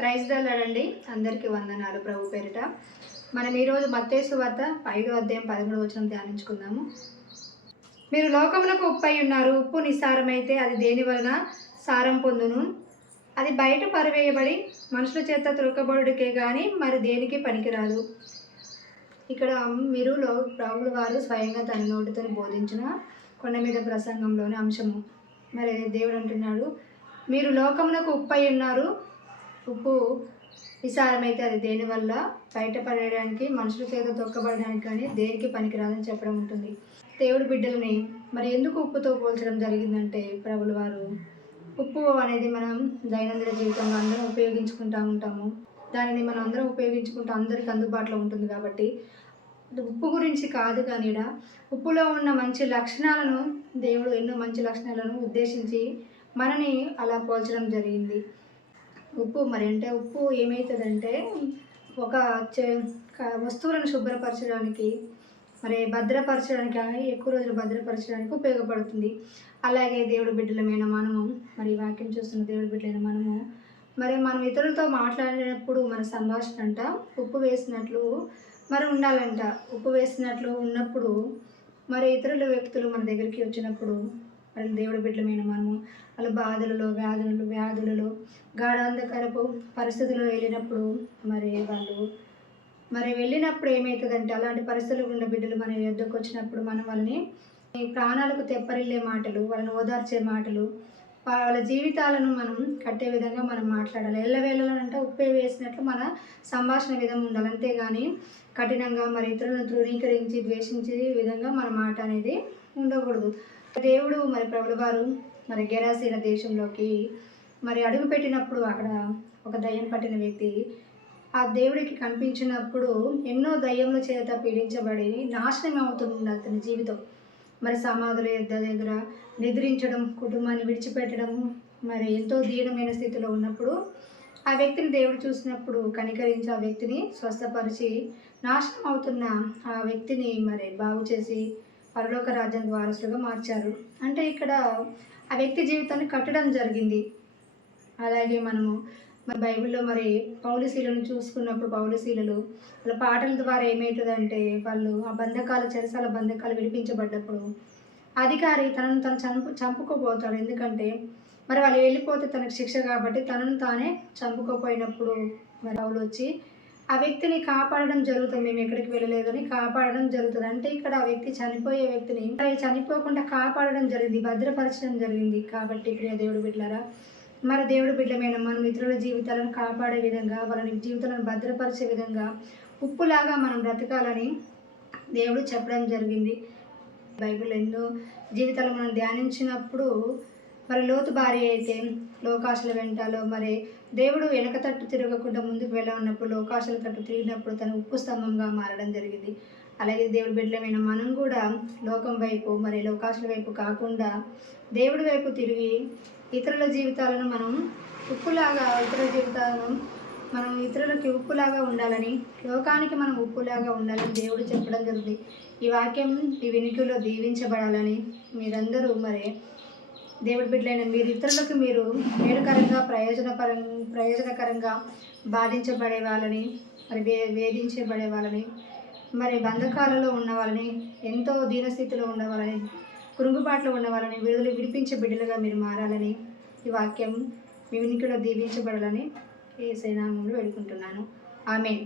Praise దల్లాడండి. అందరికీ వందనాలు ప్రభు పేరిట. మనం ఈరోజు మత్తయి సువార్త 5వ అధ్యాయం 13వ వచనం ధ్యానించుకుందాము. మీరు లోకమునకు ఉప్పై ఉన్నారు. ఉప్పు నిస్సారమైతే అది దేని వలన సారం పొందును? అది బయట పరివేయబడి మనుషుల చేత త్రొక్కబడుడికే కానీ మరి దేనికి పనికిరాదు. ఇక్కడ మీరు ప్రభువు వారు స్వయంగా తన నోటితో బోధించిన కొండ మీద ప్రసంగంలోని అంశము. మరి దేవుడు అంటున్నాడు, మీరు లోకమునకు ఉప్పై ఉన్నారు. ఉప్పు విసారమైతే అది దేనివల్ల బయటపడడానికి మనుషుల చేత తొక్కబడడానికి కానీ దేనికి పనికిరాదని చెప్పడం ఉంటుంది. దేవుడి బిడ్డలని మరి ఎందుకు ఉప్పుతో పోల్చడం జరిగిందంటే, ప్రభుల వారు ఉప్పు అనేది మనం దైనందిన జీవితంలో అందరం ఉపయోగించుకుంటూ ఉంటాము. దానిని మనం అందరం ఉపయోగించుకుంటూ అందరికి అందుబాటులో ఉంటుంది. కాబట్టి ఉప్పు గురించి కాదు, కానీ ఉప్పులో ఉన్న మంచి లక్షణాలను దేవుడు ఎన్నో మంచి లక్షణాలను ఉద్దేశించి మనని అలా పోల్చడం జరిగింది. ఉప్పు మరి అంటే ఉప్పు ఏమవుతుందంటే ఒక వస్తువులను శుభ్రపరచడానికి మరి భద్రపరచడానికి ఎక్కువ రోజులు భద్రపరచడానికి ఉపయోగపడుతుంది. అలాగే దేవుడి బిడ్డలమైన మనము మరి వాక్యం చూస్తున్న దేవుడి బిడ్డలైన మనము మరి మనం ఇతరులతో మాట్లాడినప్పుడు మన సంభాషణ అంట ఉప్పు వేసినట్లు మరి ఉండాలంట. ఉప్పు వేసినట్లు ఉన్నప్పుడు మరి ఇతరుల వ్యక్తులు మన దగ్గరికి వచ్చినప్పుడు మరి దేవుడి బిడ్డలమైన మనము వాళ్ళ బాధలలో వ్యాధులలో గాఢాంధకరపు పరిస్థితుల్లో వెళ్ళినప్పుడు వాళ్ళు వెళ్ళినప్పుడు ఏమవుతుందంటే, అలాంటి పరిస్థితులు ఉన్న బిడ్డలు మన యొద్దకు వచ్చినప్పుడు మనం వాళ్ళని ప్రాణాలకు తెప్పరిల్లే మాటలు, వాళ్ళని ఓదార్చే మాటలు, వాళ్ళ జీవితాలను మనం కట్టే విధంగా మనం మాట్లాడాలి. ఎల్లవేళలంటే ఉప్పే వేసినట్లు మన సంభాషణ విధం ఉండాలి. అంతేగాని కఠినంగా మరి ఇతరులను తృణీకరించి ద్వేషించే విధంగా మన మాట అనేది ఉండకూడదు. దేవుడు మరి ప్రభుల వారు మరి గెరాసీన దేశంలోకి మరి అడుగు పెట్టినప్పుడు అక్కడ ఒక దయ్యం పట్టిన వ్యక్తి ఆ దేవుడికి కనిపించినప్పుడు ఎన్నో దయ్యముల చేత పీడించబడి నాశనం అవుతుంది అతని జీవితం. మరి సమాధుల దగ్గర నిద్రించడం, కుటుంబాన్ని విడిచిపెట్టడం, మరి ఎంతో దీనమైన స్థితిలో ఉన్నప్పుడు ఆ వ్యక్తిని దేవుడు చూసినప్పుడు కనికరించి ఆ వ్యక్తిని స్వస్థపరిచి నాశనం అవుతున్న ఆ వ్యక్తిని మరి బాగు చేసి పరలోక రాజ్యానికి వారసులుగా మార్చారు. అంటే ఇక్కడ ఆ వ్యక్తి జీవితాన్ని కట్టడం జరిగింది. అలాగే మనము బైబిల్లో మరి పౌలుశీలను చూసుకున్నప్పుడు పౌలుశీలలు వాళ్ళ పాటల ద్వారా ఏమవుతుందంటే, వాళ్ళు ఆ చెరసాల బంధకాలు విడిపించబడ్డప్పుడు అధికారి తనను తను చంపుకోబోతాడు. ఎందుకంటే మరి వాళ్ళు వెళ్ళిపోతే తనకు శిక్ష కాబట్టి తనను తానే చంపుకోపోయినప్పుడు మరి పౌలు వచ్చి ఆ వ్యక్తిని కాపాడడం జరుగుతుంది. మేము ఎక్కడికి వెళ్ళలేదని కాపాడడం జరుగుతుంది. అంటే ఇక్కడ ఆ వ్యక్తి చనిపోయే వ్యక్తిని చనిపోకుండా కాపాడడం జరిగింది, భద్రపరచడం జరిగింది. కాబట్టి ప్రియ దేవుడి బిడ్డలారా, మరి దేవుడి బిడ్డలమైన మనం ఇతరుల జీవితాలను కాపాడే విధంగా, వాళ్ళని జీవితాలను భద్రపరిచే విధంగా ఉప్పులాగా మనం బ్రతకాలని దేవుడు చెప్పడం జరిగింది. బైబిల్ ఎన్నో జీవితాలు మనం ధ్యానించినప్పుడు మరి లోతు భార్య అయితే లోకాశల వెంటాలో మరి దేవుడు వెనక తట్టు తిరగకుండా ముందుకు వెళ్ళన్నప్పుడు లోకాశల తట్టు తిరిగినప్పుడు తన ఉప్పు స్తంభంగా మారడం జరిగింది. అలాగే దేవుడి బిడ్డలమైన మనం కూడా లోకం వైపు మరి లోకాశల వైపు కాకుండా దేవుడి వైపు తిరిగి ఇతరుల జీవితాలను మనం ఇతరులకి ఉప్పులాగా ఉండాలని, లోకానికి మనం ఉప్పులాగా ఉండాలని దేవుడు చెప్పడం జరుగుతుంది. ఈ వాక్యం ఈ వినికిలో దీవించబడాలని మీరందరూ మరి దేవుడి బిడ్డలైన మీరు ఇతరులకు మీరు మేలుకరంగా ప్రయోజనకరంగా బాధించబడే వాళ్ళని మరి వేధించబడే వాళ్ళని మరి బంధకాలలో ఉన్న వాళ్ళని ఎంతో దీనస్థితిలో ఉన్న వాళ్ళని కురుగుబాట్లో ఉన్న వాళ్ళని విడిపించే బిడ్డలుగా మీరు మారాలని ఈ వాక్యం మీ వినికిలో దీవించబడాలని యేసు నామములో వేడుకుంటున్నాను. ఆమేన్.